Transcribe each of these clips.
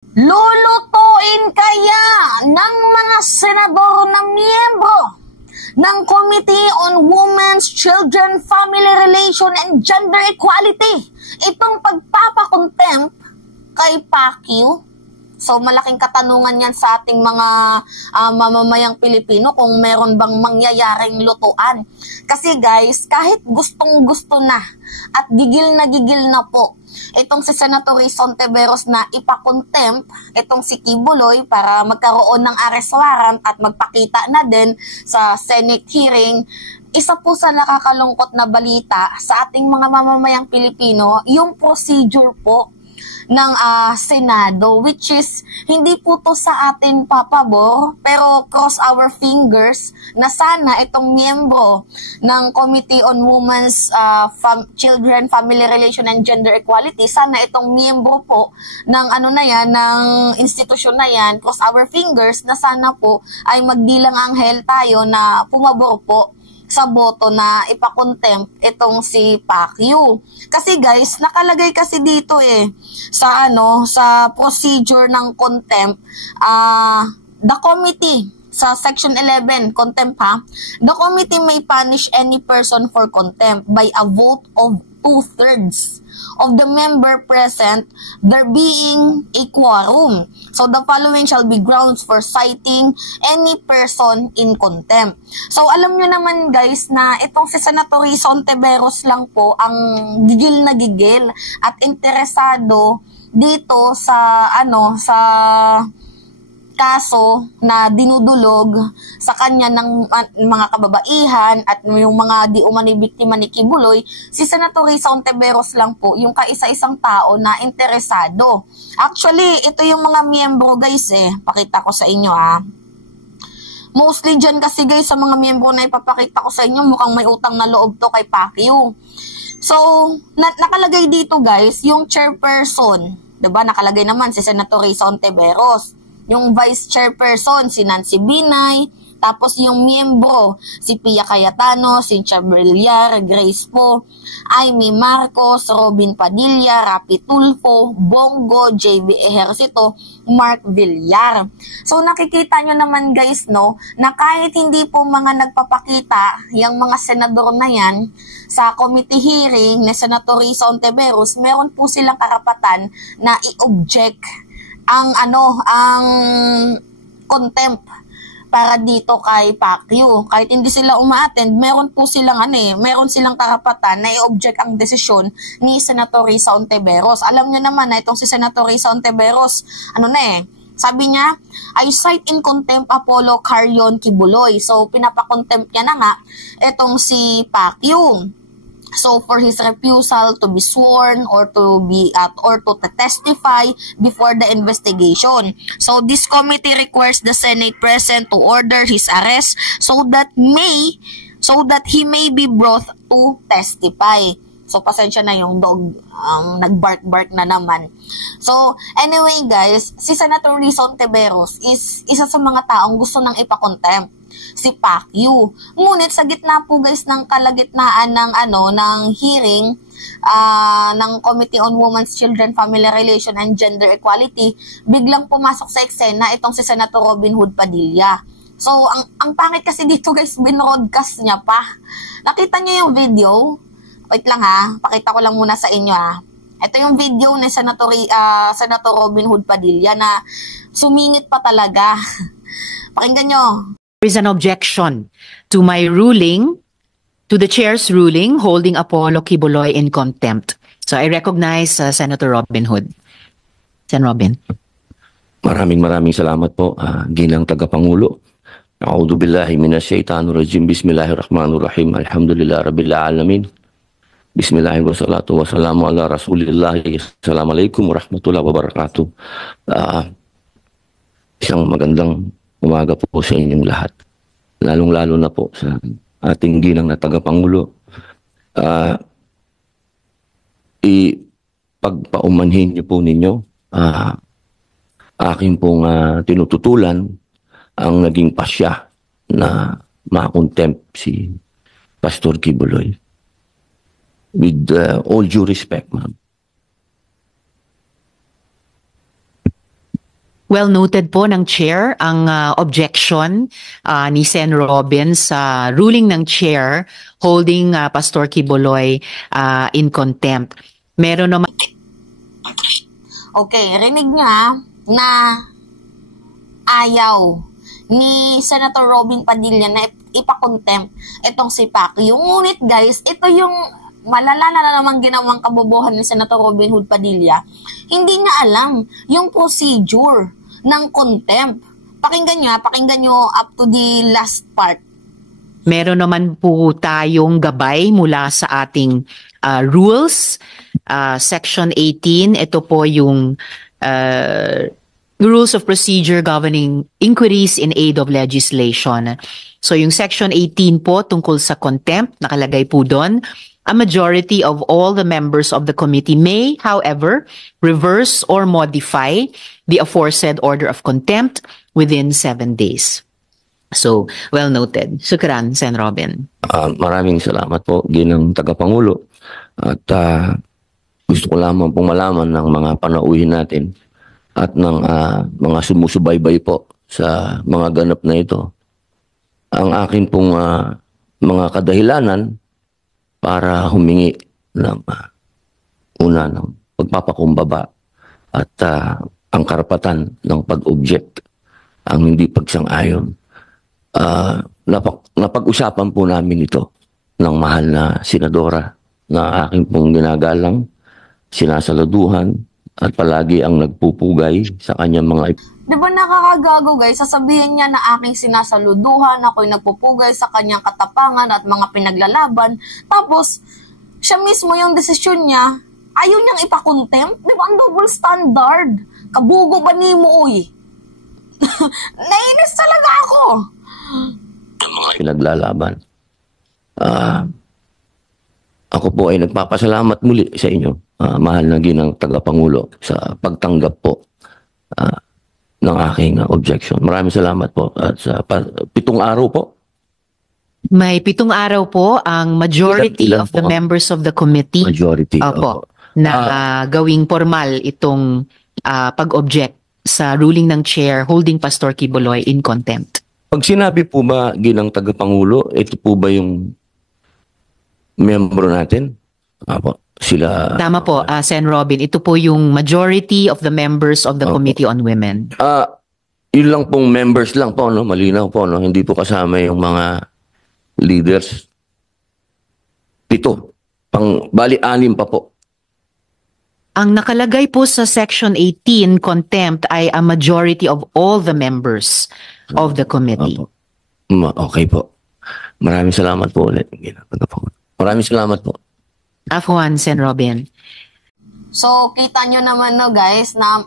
Lulutuin kaya ng mga senador na miyembro ng Committee on Women's, Children, Family Relation, and Gender Equality itong pagpapakontempt kay Pacquiao? So malaking katanungan yan sa ating mga mamamayang Pilipino kung meron bang mangyayaring lutuan. Kasi guys, kahit gustong-gusto na at gigil na po itong si Senator Risa Hontiveros na ipakontempt itong si Kibuloy para magkaroon ng arrest warrant at magpakita na din sa Senate hearing, isa po sa nakakalungkot na balita sa ating mga mamamayang Pilipino, yung procedure po ng Senado, which is hindi po to sa atin papabor, pero cross our fingers na sana itong miyembro ng Committee on Women's, Children, Family Relation, and Gender Equality, sana itong miyembro po ng ng institusyon na yan, cross our fingers na sana po ay magdilang anghel tayo na pumabor po sa boto na ipakontempt itong si Pacquiao. Kasi guys, nakalagay kasi dito sa procedure ng contempt, the committee sa section 11 contempt the committee may punish any person for contempt by a vote of 2/3 of the member present, there being a quorum. So the following shall be grounds for citing any person in contempt. So alam nyo naman guys na itong si Senator Risa Hontiveros lang po ang gigil na gigil at interesado dito sa sa kaso na dinudulog sa kanya ng mga kababaihan at yung mga di umani biktima ni Kibuloy, si Senator Risa Hontiveros lang po yung kaisa-isang tao na interesado. Actually, ito yung mga miyembro guys pakita ko sa inyo Mostly dyan kasi guys sa mga miyembro na ipapakita ko sa inyo, mukhang may utang na loob to kay Pacquiao. So, nakalagay dito guys, yung chairperson, 'di ba? Nakalagay naman si Senator Risa Hontiveros. Yung vice chairperson, si Nancy Binay, tapos yung miyembro, si Pia Cayetano, Cynthia Villar, Grace Po, Amy Marcos, Robin Padilla, Rapi Tulfo, Bongo, JB Ejercito, Mark Villar. So nakikita nyo naman guys na kahit hindi po mga nagpapakita yung mga senador na yan sa committee hearing ni Senator Risa Hontiveros, meron po silang karapatan na i-object ang contempt para dito kay Pacquiao. Kahit hindi sila uma-attend, meron po silang meron silang karapatan na i-object ang desisyon ni Senator Risa Hontiveros. Alam niyo naman na itong si Senator Risa Hontiveros, sabi niya, I cite in contempt Apollo Carion Kibuloy. So pinapakontempt niya na nga itong si Pacquiao. So for his refusal to be sworn or to testify before the investigation. So this committee requires the Senate present to order his arrest so that he may be brought to testify. So pasensya na yung dog nagbark-bark na naman. So anyway guys, si Senator Risa Hontiveros is isa sa mga taong gusto nang ipakontempt si Pacquiao. Ngunit sa gitna po guys ng kalagitnaan ng hearing ng Committee on Women's, Children, Family Relation, and Gender Equality, biglang pumasok sa eksena itong si Senator Robin Hood Padilla. So ang pangit kasi dito guys, binroadcast niya pa. Nakita niyo yung video? Wait lang pakita ko lang muna sa inyo Ito yung video ni Senator Robin Hood Padilla na sumingit pa talaga. Pakinggan nyo. There is an objection to my ruling, to the chair's ruling, holding Apollo Kibuloy in contempt. So I recognize Senator Robin Hood. Sen. Robin. Maraming salamat po, ginang tagapangulo. A'udhu billahi minasyaitanir rajim. Bismillahirrahmanirrahim. Alhamdulillah rabbil alamin. Bismillahirrahmanirrahim. Wassalatu wassalamu ala Rasulillah. Assalamualaikum warahmatullahi wabarakatuh. Isang magandang umaga po sa inyong lahat. Lalong-lalo na po sa ating ginang na tagapangulo. Ipagpaumanhin niyo po ninyo aking pong tinututulan ang naging pasya na makontempt si Pastor Kibuloy. With all due respect, ma'am. Well noted po ng Chair ang objection ni Sen. Robin sa ruling ng Chair holding Pastor Quiboloy in contempt. Meron naman... Okay, rinig niya na ayaw ni Senator Robin Padilla na ipakontempt itong si Pacquiao. Ngunit guys, ito yung malala na namang ginawang kabobohan ni Senator Robin Hood Padilla. Hindi niya alam yung procedure ng contempt. Pakinggan nyo up to the last part. Meron naman po tayong gabay mula sa ating rules. Section 18, ito po yung rules of procedure governing inquiries in aid of legislation. So yung Section 18 po tungkol sa contempt, nakalagay po doon, a majority of all the members of the committee may, however, reverse or modify the aforesaid order of contempt within 7 days. So, well noted. Shukran, Sen. Robin. Maraming salamat po, ginang tagapangulo. At gusto ko lamang pong malaman ng mga panauhin natin at ng mga sumusubaybay po sa mga ganap na ito. Ang akin pong mga kadahilanan para humingi ng una ng pagpapakumbaba at ang karapatan ng pag-object, ang hindi pagsang-ayon. Napag-usapan po namin ito ng mahal na senadora na aking pong ginagalang, sinasaluduhan at palagi ang nagpupugay sa kanyang mga... Di ba nakakagago guys, sasabihin niya na aking sinasaluduhan, ako'y nagpupugay sa kanyang katapangan at mga pinaglalaban. Tapos, siya mismo yung desisyon niya, ayaw niyang ipakontempt. Di ba ang double standard? Kabugo ba ni mo, uy? Nainis talaga ako. Mga pinaglalaban. Ako po ay nagpapasalamat muli sa inyo, mahal na ginang tagapangulo, sa pagtanggap po ng aking objection. Maraming salamat po. At sa 7 araw po. May 7 araw po ang majority Ilan of the members of the committee. Majority. Opo, na gawing formal itong pag-object sa ruling ng chair holding Pastor Quiboloy in contempt. Pag sinabi po ba, ginang tagapangulo, ito po ba yung membro natin? Apo, sila... Tama po, Sen. Robin. Ito po yung majority of the members of the Committee on Women. Yun lang pong members lang po, no? Malinaw po, no? Hindi po kasama yung mga leaders. 7. Bali, 6 pa po. Ang nakalagay po sa Section 18, contempt, ay a majority of all the members of the committee. Opo. Okay po. Maraming salamat po ulit. Maraming salamat po. Afwan, Sen. Robin. So, kita nyo naman no guys na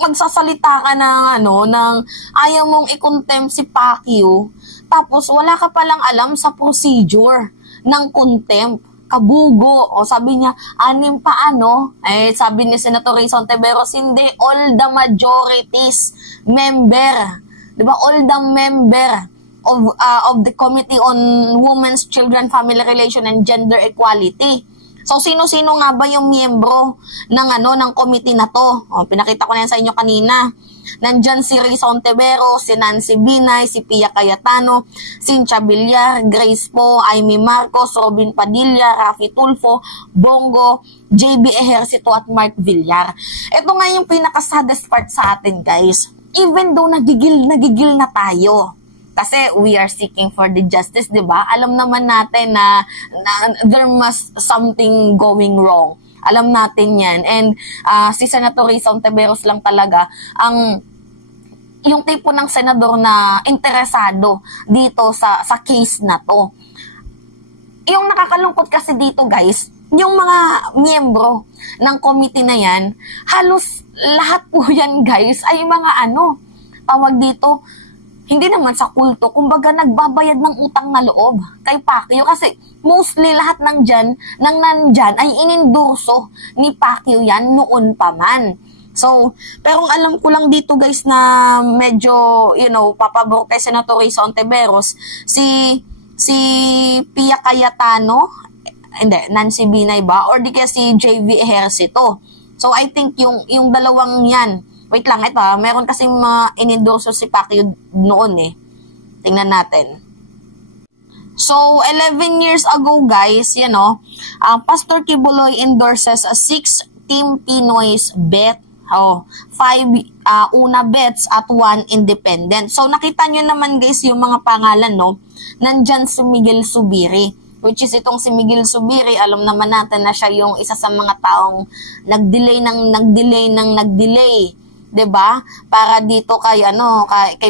magsasalita ka ng ayaw mong i-contempt si Pacquiao, tapos wala ka palang alam sa procedure ng contempt. Kabugo. O sabi niya, 6 pa sabi ni Senator Rayson Teberos, hindi, all the majorities member. Diba? All the member of the Committee on Women's, Children, Family Relation, and Gender Equality. So, sino-sino nga ba yung miyembro ng committee na to? O, pinakita ko na yan sa inyo kanina. Nandyan si Rayson Teberos, si Nancy Binay, si Pia Cayetano, Cynthia Villar, Grace Po, Amy Marcos, Robin Padilla, Rafi Tulfo, Bongo, JB Ejercito at Mark Villar. Ito nga yung pinaka-saddest part sa atin, guys. Even though nagigil na tayo. Kasi we are seeking for the justice, di ba? Alam naman natin na there must something going wrong. Alam natin yan. And si Senator Rayson Teberos lang talaga yung tipo ng senador na interesado dito sa case na to. Yung nakakalungkot kasi dito, guys, yung mga miyembro ng committee na yan, halos lahat po yan, guys, ay mga tawag dito, hindi naman sa kulto, kumbaga nagbabayad ng utang na loob kay Pacquiao kasi mostly lahat nandyan ay inendorso ni Pacquiao yan noon pa man. So, pero alam ko lang dito guys na medyo, papabor kay Senator Rayson Teberos, si Pia Cayetano, hindi, Nancy Binay ba? Or di kaya si JV Ejercito. So, I think yung dalawang yan, Wait lang, ito meron kasi inendorso si Pacquiao noon eh. Tingnan natin. So, 11 years ago guys, Pastor Kibuloy endorses a 6 Team Pinoy's bet. 5 una bets at 1 independent. So, nakita nyo naman guys yung mga pangalan, no? Nandyan si Miguel Zubiri. Which is itong si Miguel Zubiri, alam naman natin na siya yung isa sa mga taong nag-delay. 'Di ba? Para dito kay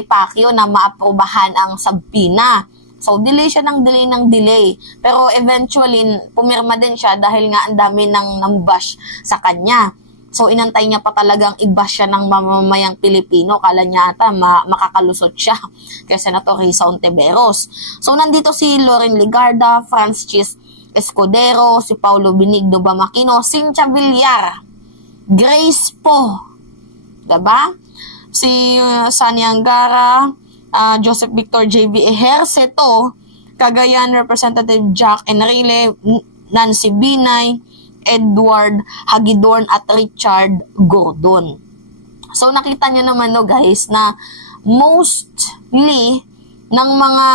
Pacquiao na maaprubahan ang sabina. So, delay siya ng delay. Pero eventually, pumirma din siya dahil nga ang dami nang nambash sa kanya. So, inantay niya pa talagang i-bash siya ng mamamayang Pilipino. Kala niya ata makakalusot siya kay Senator Risa Ontiveros. So, nandito si Loren Legarda, Francis Escudero, si Paulo Benigno Bamakino, Cynthia Villar, Grace Po, diba? Si Sani Angara, Joseph Victor J.B. Ejercito, Cagayan Representative Jack Enrile, Nancy Binay, Edward Hagidorn at Richard Gordon. So nakita niyo naman guys na mostly ng mga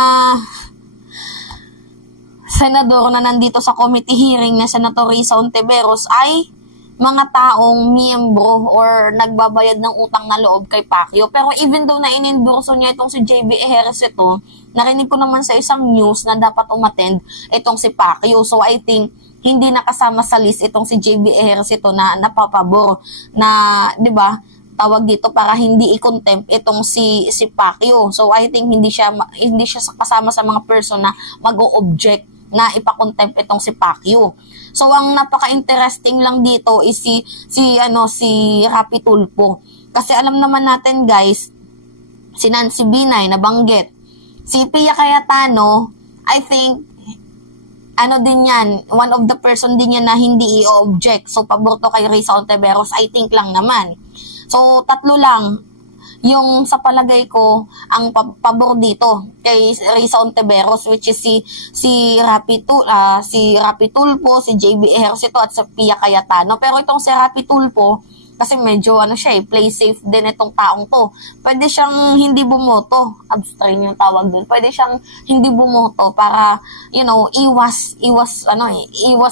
senador na nandito sa committee hearing na Senator Risa Ontiveros ay mga taong miyembro or nagbabayad ng utang na loob kay Pacquiao. Pero even though na inendorso niya itong si J.B. Ejercito, narinig ko naman sa isang news na dapat umattend itong si Pacquiao. So I think hindi nakasama sa list itong si J.B. Ejercito na napapabor na, 'di ba? Tawag dito para hindi i-contempt itong si Pacquiao. So I think hindi siya kasama sa mga person na mag-o-object na ipa-contempt itong si Pacquiao. So ang napaka-interesting lang dito is si Rapi Tulfo. Kasi alam naman natin guys, si Nancy Binay nabanggit. Si Pia Cayetano, I think din yan, one of the person din yan na hindi i-object. So pabor to kay Risa Ontiveros, I think lang naman. So tatlo lang yung sa palagay ko ang pabor dito kay Risa Ontiveros, which is si Rapi Tulfo, si J.B. Ejercito at si Pia Cayetano. Pero itong si Rapi Tulfo kasi medyo play safe din itong taong to. Pwede siyang hindi bumoto, abstain yung tawag doon. Pwede siyang hindi bumoto para iwas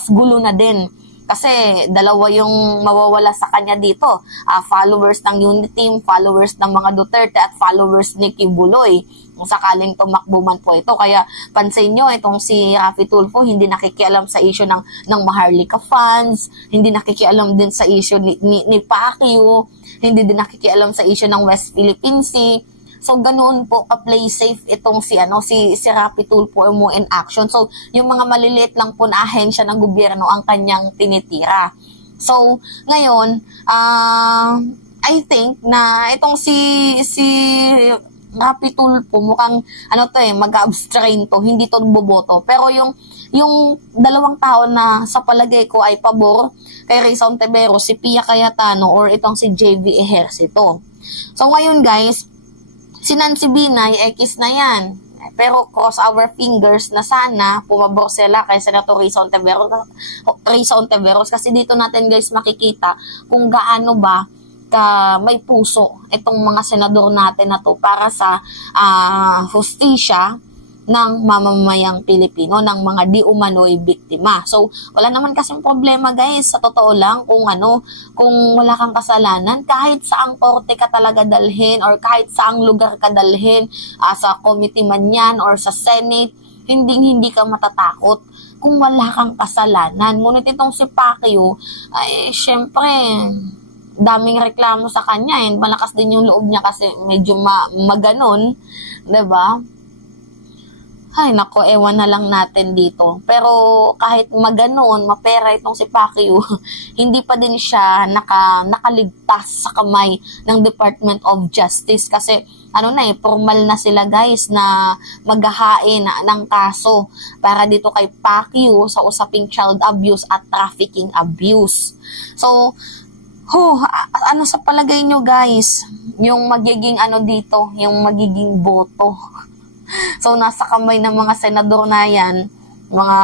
gulo na din. Kasi dalawa yung mawawala sa kanya dito. Followers ng Unity Team, followers ng mga Duterte at followers ni Kibuloy. Kung sakaling tumakbo man po ito. Kaya pansin nyo, itong si Rapi Tulfo hindi nakikialam sa issue ng Maharlika funds, hindi nakikialam din sa issue ni Pacquiao, hindi din nakikialam sa issue ng West Philippine Sea. So, ganoon po ka-play safe itong si Rapi Tulfo mo in action. So, yung mga maliliit lang po na ahensya ng gobyerno ang kanyang tinitira. So, ngayon, I think na itong si Rapi Tulfo mukhang mag-abstain to, hindi to boboto. Pero yung dalawang tao na sa palagay ko ay pabor kay Risa Ontiveros, si Pia Cayetano or itong si J.B. Ejercito. So, ngayon guys, si Nancy Binay, X na yan. Pero cross our fingers na sana pumabor sila kay Senator Risa Ontiveros kasi dito natin guys makikita kung gaano ba may puso itong mga senador natin na to para sa hustisya ng mamamayang Pilipino, ng mga di umano'y biktima. So, wala naman kasing problema guys, sa totoo lang, kung wala kang kasalanan, kahit saang korte ka talaga dalhin or kahit saang lugar ka dalhin, sa committee man yan or sa Senate, hindi ka matatakot kung wala kang kasalanan. Ngunit itong si Pacquiao, ay syempre, daming reklamo sa kanya, malakas din yung loob niya kasi medyo maganon, 'di ba? Ay, nako, ewan na lang natin dito. Pero kahit maganon, mapera itong si Pacquiao, hindi pa din siya nakaligtas sa kamay ng Department of Justice. Kasi, formal na sila guys na maghahain ng kaso para dito kay Pacquiao sa usaping child abuse at trafficking abuse. So, sa palagay nyo guys, yung magiging yung magiging boto. So, nasa kamay ng mga senador na yan, Mga,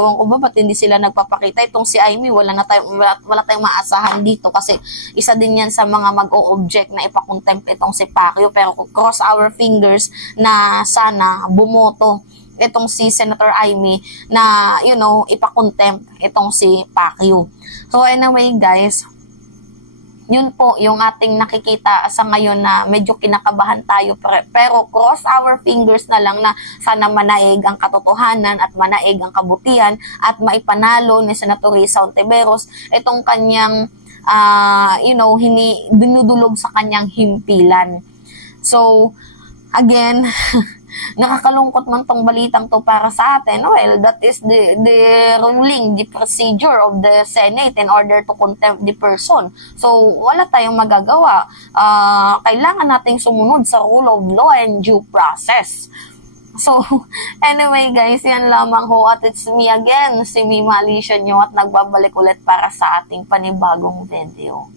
ewan ko ba, ba't hindi sila nagpapakita? Itong si Amy, wala tayong maasahan dito kasi isa din yan sa mga mag-o-object na ipakontempt itong si Pacquiao. Pero cross our fingers na sana bumoto itong si Senator Amy na, ipakontempt itong si Pacquiao. So anyway guys, yun po yung ating nakikita sa ngayon na medyo kinakabahan tayo, pero cross our fingers na lang na sana manaig ang katotohanan at manaig ang kabutihan at maipanalo ni Senator Risa Hontiveros itong kanyang dinudulog sa kanyang himpilan. So again, nakakalungkot man tong balitang to para sa atin. Well, that is the ruling, the procedure of the Senate in order to contempt the person. So, wala tayong magagawa. Kailangan nating sumunod sa rule of law and due process. So, anyway guys, yan lamang ho at it's me again, si Mima Alicia nyo at nagbabalik ulit para sa ating panibagong video.